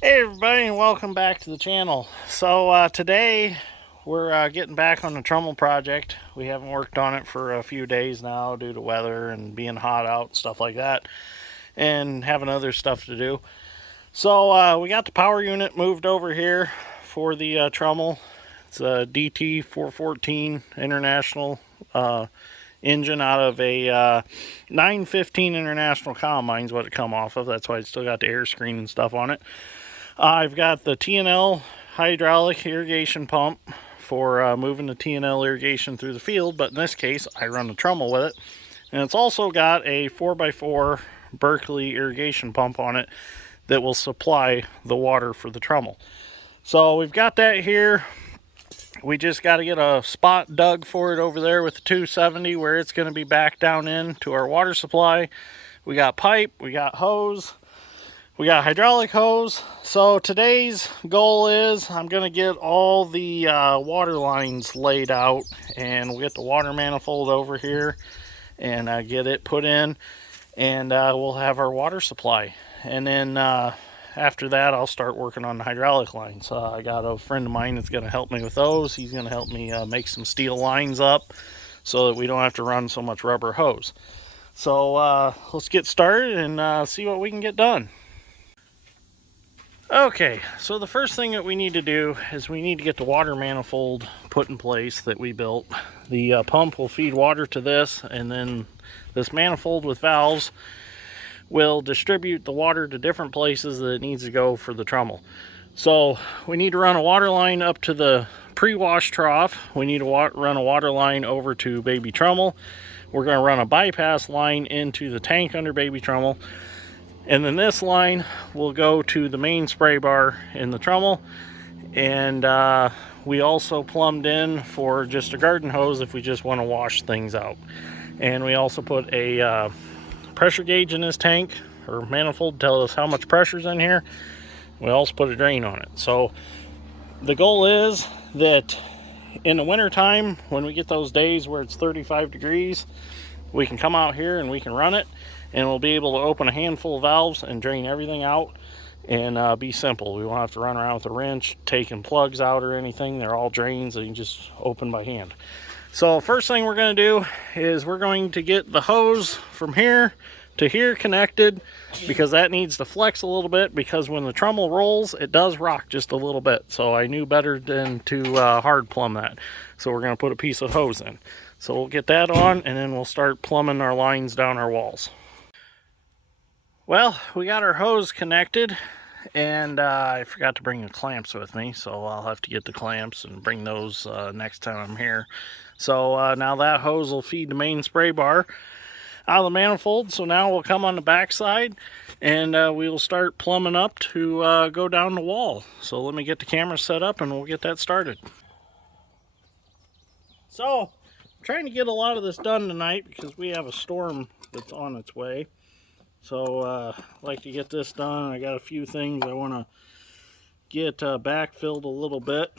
Hey everybody, and welcome back to the channel. So today we're getting back on the Trommel project. We haven't worked on it for a few days now due to weather and being hot out and stuff like that, and having other stuff to do. So we got the power unit moved over here for the Trommel. It's a DT 414 International engine out of a 915 International combine is what it come off of. That's why it's still got the air screen and stuff on it. I've got the T&L hydraulic irrigation pump for moving the T&L irrigation through the field, but in this case I run the Trommel with it. And it's also got a 4x4 Berkeley irrigation pump on it that will supply the water for the Trommel. So we've got that here. We just got to get a spot dug for it over there with the 270 where it's going to be back down into our water supply. We got pipe, we got hose, we got hydraulic hose. So today's goal is I'm going to get all the water lines laid out, and we'll get the water manifold over here and get it put in, and we'll have our water supply. And then after that I'll start working on the hydraulic lines. I got a friend of mine that's going to help me with those. He's going to help me make some steel lines up so that we don't have to run so much rubber hose. So let's get started and see what we can get done. Okay, so the first thing that we need to do is we need to get the water manifold put in place that we built. The pump will feed water to this, and then this manifold with valves will distribute the water to different places that it needs to go for the Trommel. So we need to run a water line up to the pre-wash trough. We need to run a water line over to baby Trommel. We're going to run a bypass line into the tank under baby Trommel. And then this line will go to the main spray bar in the Trommel. And we also plumbed in for just a garden hose if we just want to wash things out. And we also put a pressure gauge in this tank or manifold to tell us how much pressure's in here. We also put a drain on it. So the goal is that in the winter time, when we get those days where it's 35 degrees, we can come out here and we can run it, and we'll be able to open a handful of valves and drain everything out and be simple. We won't have to run around with a wrench taking plugs out or anything. They're all drains that you can just open by hand. So first thing we're going to do is we're going to get the hose from here to here connected, because that needs to flex a little bit, because when the Trommel rolls it does rock just a little bit. So I knew better than to hard plumb that. So we're going to put a piece of hose in. So we'll get that on, and then we'll start plumbing our lines down our walls. Well, we got our hose connected, and I forgot to bring the clamps with me, so I'll have to get the clamps and bring those next time I'm here. So now that hose will feed the main spray bar out of the manifold. So now we'll come on the back side, and we'll start plumbing up to go down the wall. So let me get the camera set up and we'll get that started. So I'm trying to get a lot of this done tonight because we have a storm that's on its way. So I'd like to get this done. I got a few things I want to get backfilled a little bit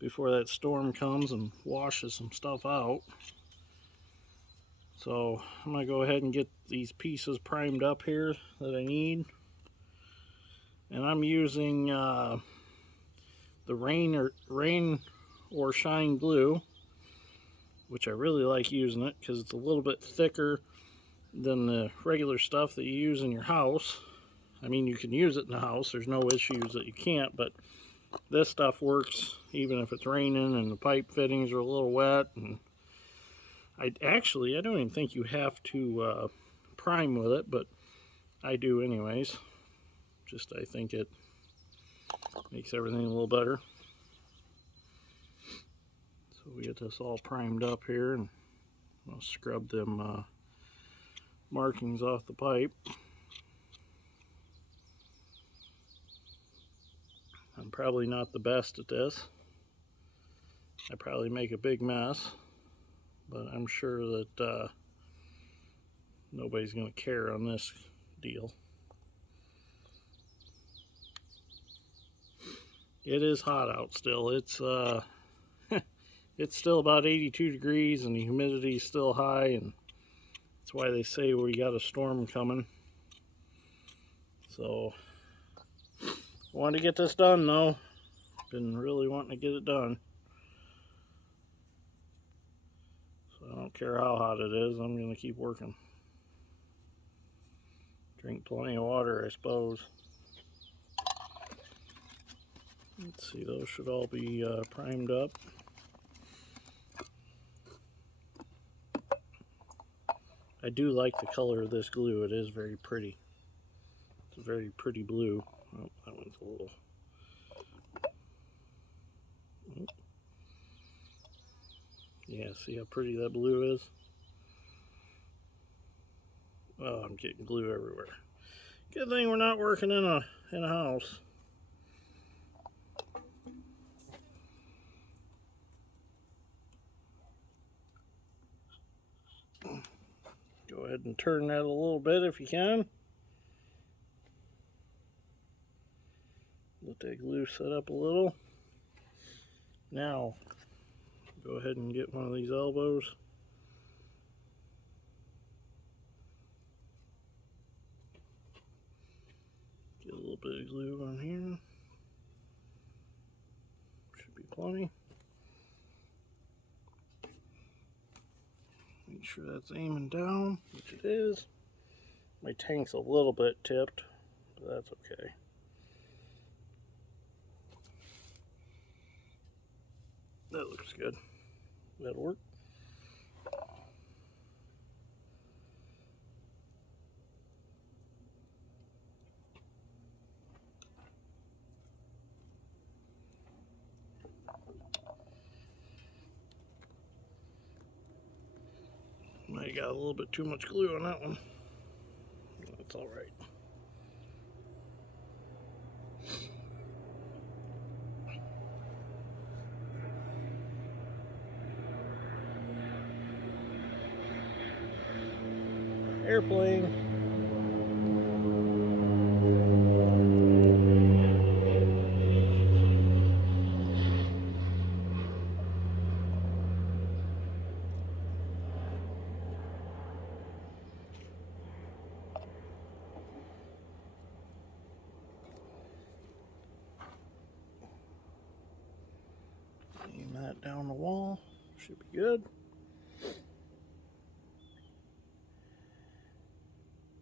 before that storm comes and washes some stuff out. So I'm going to go ahead and get these pieces primed up here that I need. And I'm using the rain or shine glue, which I really like using it because it's a little bit thicker than the regular stuff that you use in your house. I mean, you can use it in the house, there's no issues that you can't, but this stuff works even if it's raining and the pipe fittings are a little wet. And I don't even think you have to prime with it, but I do anyways. I think it makes everything a little better. So we get this all primed up here, and I'll scrub them markings off the pipe. I'm probably not the best at this. I probably make a big mess, but I'm sure that nobody's going to care on this deal. It is hot out still. It's it's still about 82 degrees and the humidity is still high, and that's why they say we got a storm coming. So Wanted to get this done though. Been really wanting to get it done. So I don't care how hot it is, I'm going to keep working. Drink plenty of water, I suppose. Let's see, those should all be primed up. I do like the color of this glue. It is very pretty. It's a very pretty blue. Oh, that one's a little... Oh. Yeah, see how pretty that blue is? Oh, I'm getting glue everywhere. Good thing we're not working in a house. Go ahead and turn that a little bit if you can. Let that glue set up a little. Now, go ahead and get one of these elbows. Get a little bit of glue on here. Should be plenty. Make sure that's aiming down, which it is. My tank's a little bit tipped, but that's okay. That looks good. That'll work. I got a little bit too much glue on that one. That's all right. Airplane. Aim that down the wall. Should be good.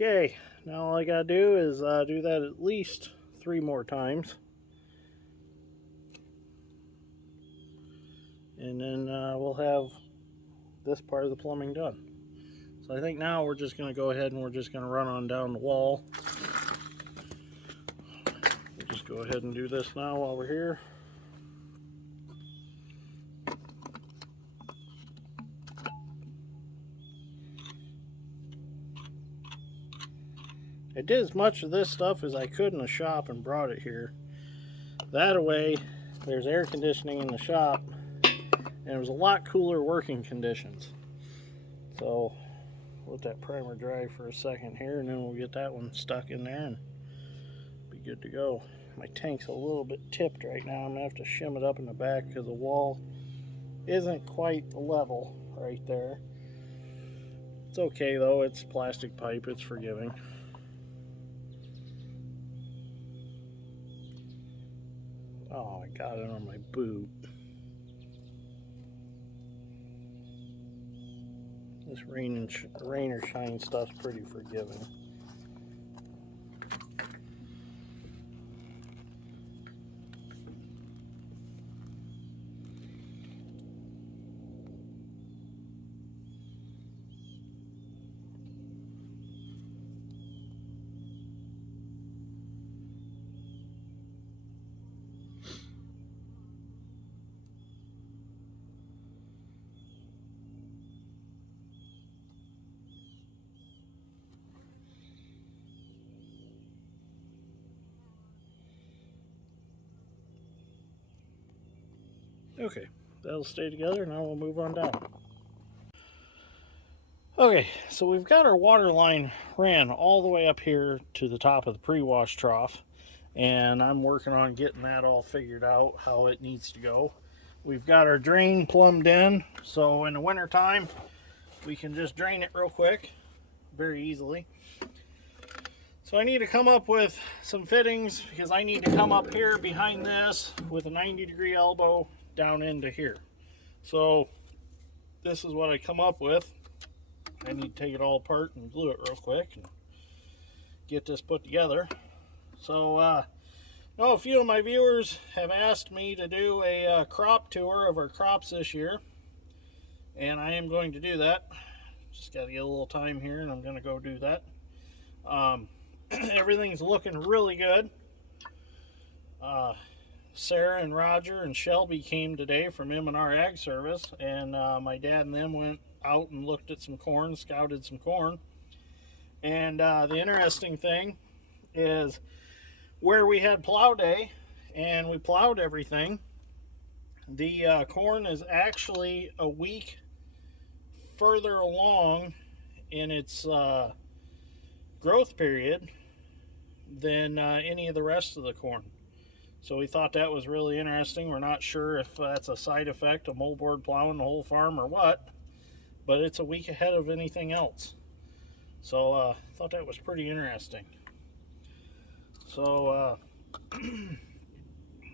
Okay, now all I gotta do is do that at least 3 more times. And then we'll have this part of the plumbing done. So I think now we're just gonna go ahead and we're just gonna run on down the wall. We'll just go ahead and do this now while we're here. I did as much of this stuff as I could in the shop and brought it here. That way, there's air conditioning in the shop, and it was a lot cooler working conditions. So, let that primer dry for a second here, and then we'll get that one stuck in there and be good to go. My tank's a little bit tipped right now. I'm gonna have to shim it up in the back because the wall isn't quite level right there. It's okay though, it's plastic pipe, it's forgiving. Oh, I got it on my boot. This rain or shine stuff's pretty forgiving. Okay, that'll stay together. Now we'll move on down. Okay, so we've got our water line ran all the way up here to the top of the pre-wash trough, and I'm working on getting that all figured out how it needs to go. We've got our drain plumbed in, so in the winter time we can just drain it real quick, very easily. So I need to come up with some fittings because I need to come up here behind this with a 90-degree elbow down into here. So this is what I come up with. I need to take it all apart and glue it real quick and get this put together. So a few of my viewers have asked me to do a crop tour of our crops this year, and I am going to do that. Just got to get a little time here, and I'm going to go do that. Everything's looking really good. Sarah and Roger and Shelby came today from M&R Ag Service, and my dad and them went out and looked at some corn, scouted some corn. And the interesting thing is where we had plow day and we plowed everything, the corn is actually a week further along in its growth period than any of the rest of the corn. So we thought that was really interesting. We're not sure if that's a side effect of moldboard plowing the whole farm or what, but it's a week ahead of anything else. So I thought that was pretty interesting. So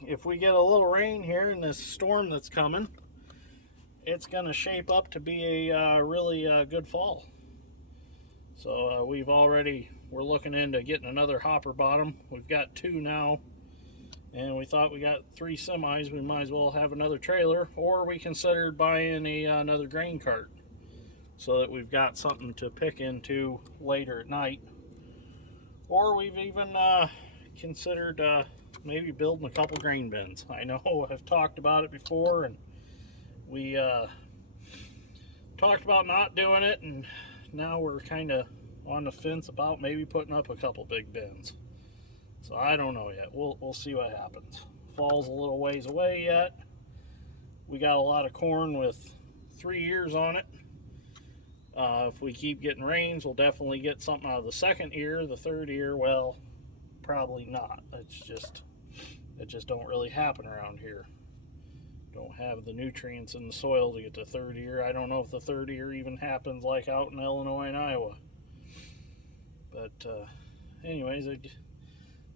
if we get a little rain here in this storm that's coming, it's going to shape up to be a really good fall. So we're looking into getting another hopper bottom. We've got 2 now, and we thought we got 3 semis. We might as well have another trailer, or we considered buying another grain cart so that we've got something to pick into later at night. Or we've even considered maybe building a couple grain bins. I know I've talked about it before, and we talked about not doing it, and now we're kind of on the fence about maybe putting up a couple big bins. So I don't know yet. We'll see what happens. Fall's a little ways away yet. We got a lot of corn with 3 years on it. If we keep getting rains, we'll definitely get something out of the second ear. The third ear, well, probably not. It just don't really happen around here. Don't have the nutrients in the soil to get the third ear. I don't know if the third ear even happens like out in Illinois and Iowa. But anyways, I'd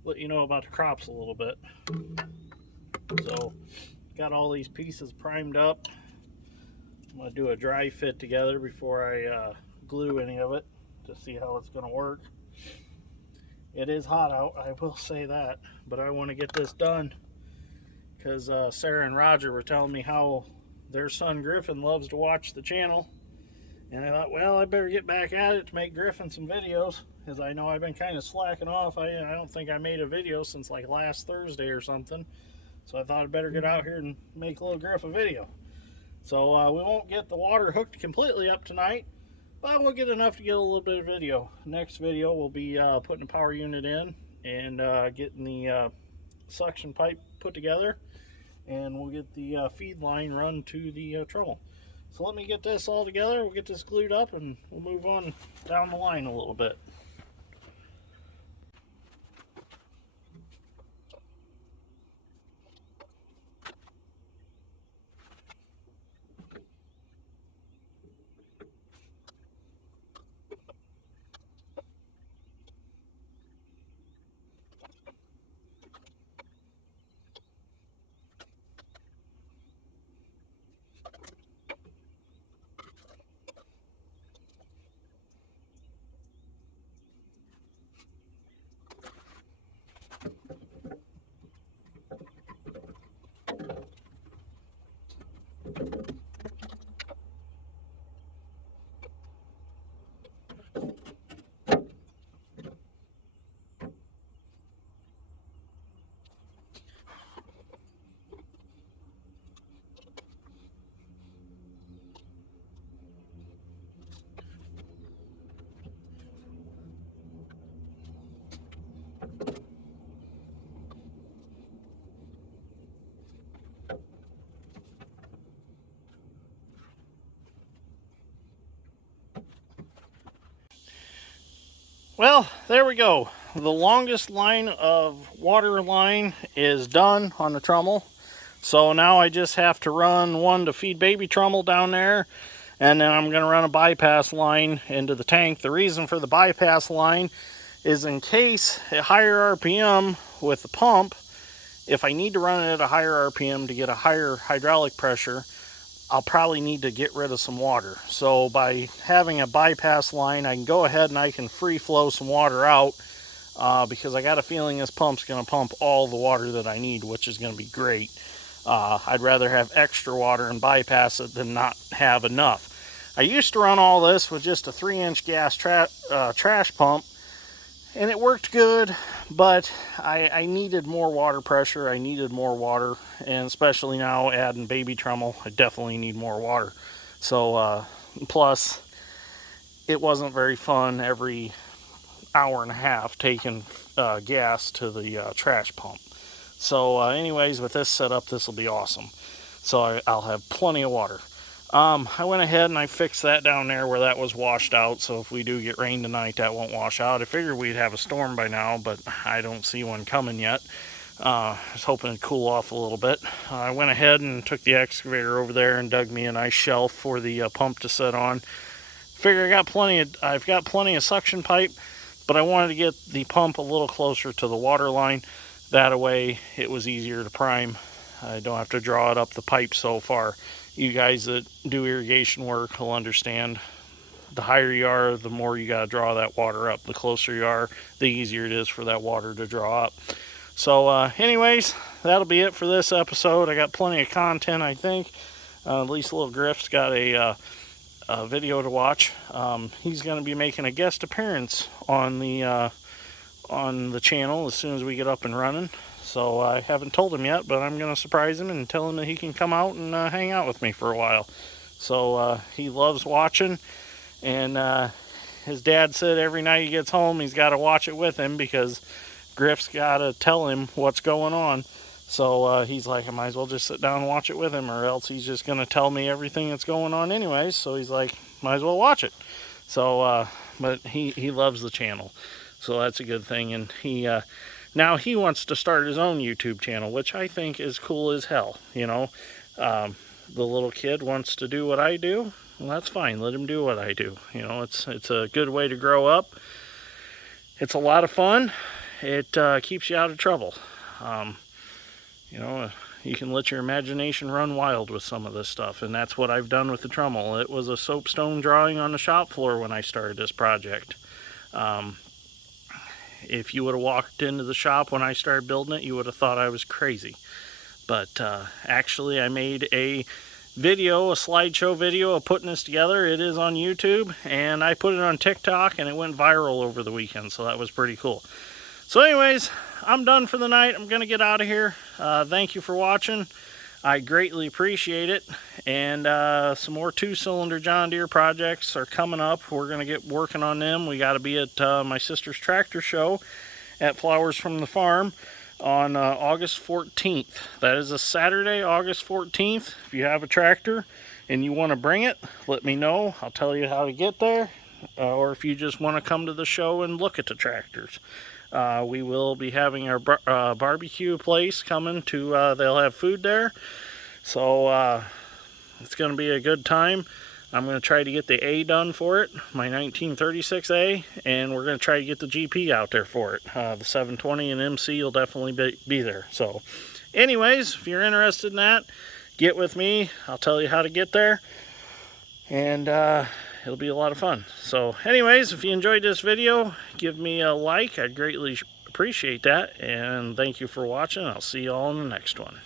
let you know about the crops a little bit. So got all these pieces primed up. I'm going to do a dry fit together before I glue any of it to see how it's going to work. It is hot out, I will say that, but I want to get this done because Sarah and Roger were telling me how their son Griffin loves to watch the channel, and I thought, well, I better get back at it to make Griffin some videos, because I know I've been kind of slacking off. I don't think I made a video since like last Thursday or something, so I thought I'd better get out here and make little Griff a video. So we won't get the water hooked completely up tonight, but we'll get enough to get a little bit of video. Next video we'll be putting a power unit in and getting the suction pipe put together, and we'll get the feed line run to the Trommel. So let me get this all together, we'll get this glued up, and we'll move on down the line a little bit. Well, there we go. The longest line of water line is done on the Trommel. So now I just have to run one to feed baby Trommel down there, and then I'm going to run a bypass line into the tank. The reason for the bypass line is in case at higher RPM with the pump, if I need to run it at a higher RPM to get a higher hydraulic pressure, I'll probably need to get rid of some water. So by having a bypass line, I can go ahead and I can free flow some water out because I got a feeling this pump's going to pump all the water that I need, which is going to be great. I'd rather have extra water and bypass it than not have enough. I used to run all this with just a 3-inch gas trash pump, and it worked good, but I needed more water pressure. I needed more water, and especially now adding baby Trommel, I definitely need more water. So plus it wasn't very fun every hour and a half taking gas to the trash pump. So anyways, with this setup, this will be awesome. So I'll have plenty of water. I went ahead and I fixed that down there where that was washed out, so if we do get rain tonight, that won't wash out. I figured we'd have a storm by now, but I don't see one coming yet. I was hoping it'd cool off a little bit. I went ahead and took the excavator over there and dug me a nice shelf for the pump to sit on. Figure I've got plenty of suction pipe, but I wanted to get the pump a little closer to the water line. That way it was easier to prime. I don't have to draw it up the pipe so far. You guys that do irrigation work will understand. The higher you are, the more you got to draw that water up. The closer you are, the easier it is for that water to draw up. So anyways, that'll be it for this episode. I got plenty of content, I think. At least little Griff's got a video to watch. He's going to be making a guest appearance on the channel as soon as we get up and running. So I haven't told him yet, but I'm going to surprise him and tell him that he can come out and hang out with me for a while. So he loves watching, and his dad said every night he gets home he's got to watch it with him because Griff's got to tell him what's going on. So he's like, I might as well just sit down and watch it with him, or else he's just going to tell me everything that's going on anyways. So he's like, might as well watch it. So, but he loves the channel. So that's a good thing. And now he wants to start his own YouTube channel, which I think is cool as hell. You know, the little kid wants to do what I do. Well, that's fine. Let him do what I do. You know, it's a good way to grow up. It's a lot of fun. It keeps you out of trouble. You know, you can let your imagination run wild with some of this stuff, and that's what I've done with the Trommel. It was a soapstone drawing on the shop floor when I started this project. If you would have walked into the shop when I started building it, you would have thought I was crazy. But actually, I made a slideshow video of putting this together. It is on YouTube, and I put it on TikTok, and it went viral over the weekend, so that was pretty cool. So anyways, I'm done for the night. I'm going to get out of here. Thank you for watching. I greatly appreciate it. And some more 2-cylinder John Deere projects are coming up. We're going to get working on them. We got to be at my sister's tractor show at Flowers from the Farm on August 14th. That is a Saturday, August 14th. If you have a tractor and you want to bring it, let me know. I'll tell you how to get there. Or if you just want to come to the show and look at the tractors. We will be having our barbecue place coming to, they'll have food there. So it's going to be a good time. I'm going to try to get the A done for it, my 1936A, and we're going to try to get the GP out there for it. The 720 and MC will definitely be there. So anyways, if you're interested in that, get with me. I'll tell you how to get there, and it'll be a lot of fun. So anyways, if you enjoyed this video, give me a like. I'd greatly appreciate that, and thank you for watching. I'll see you all in the next one.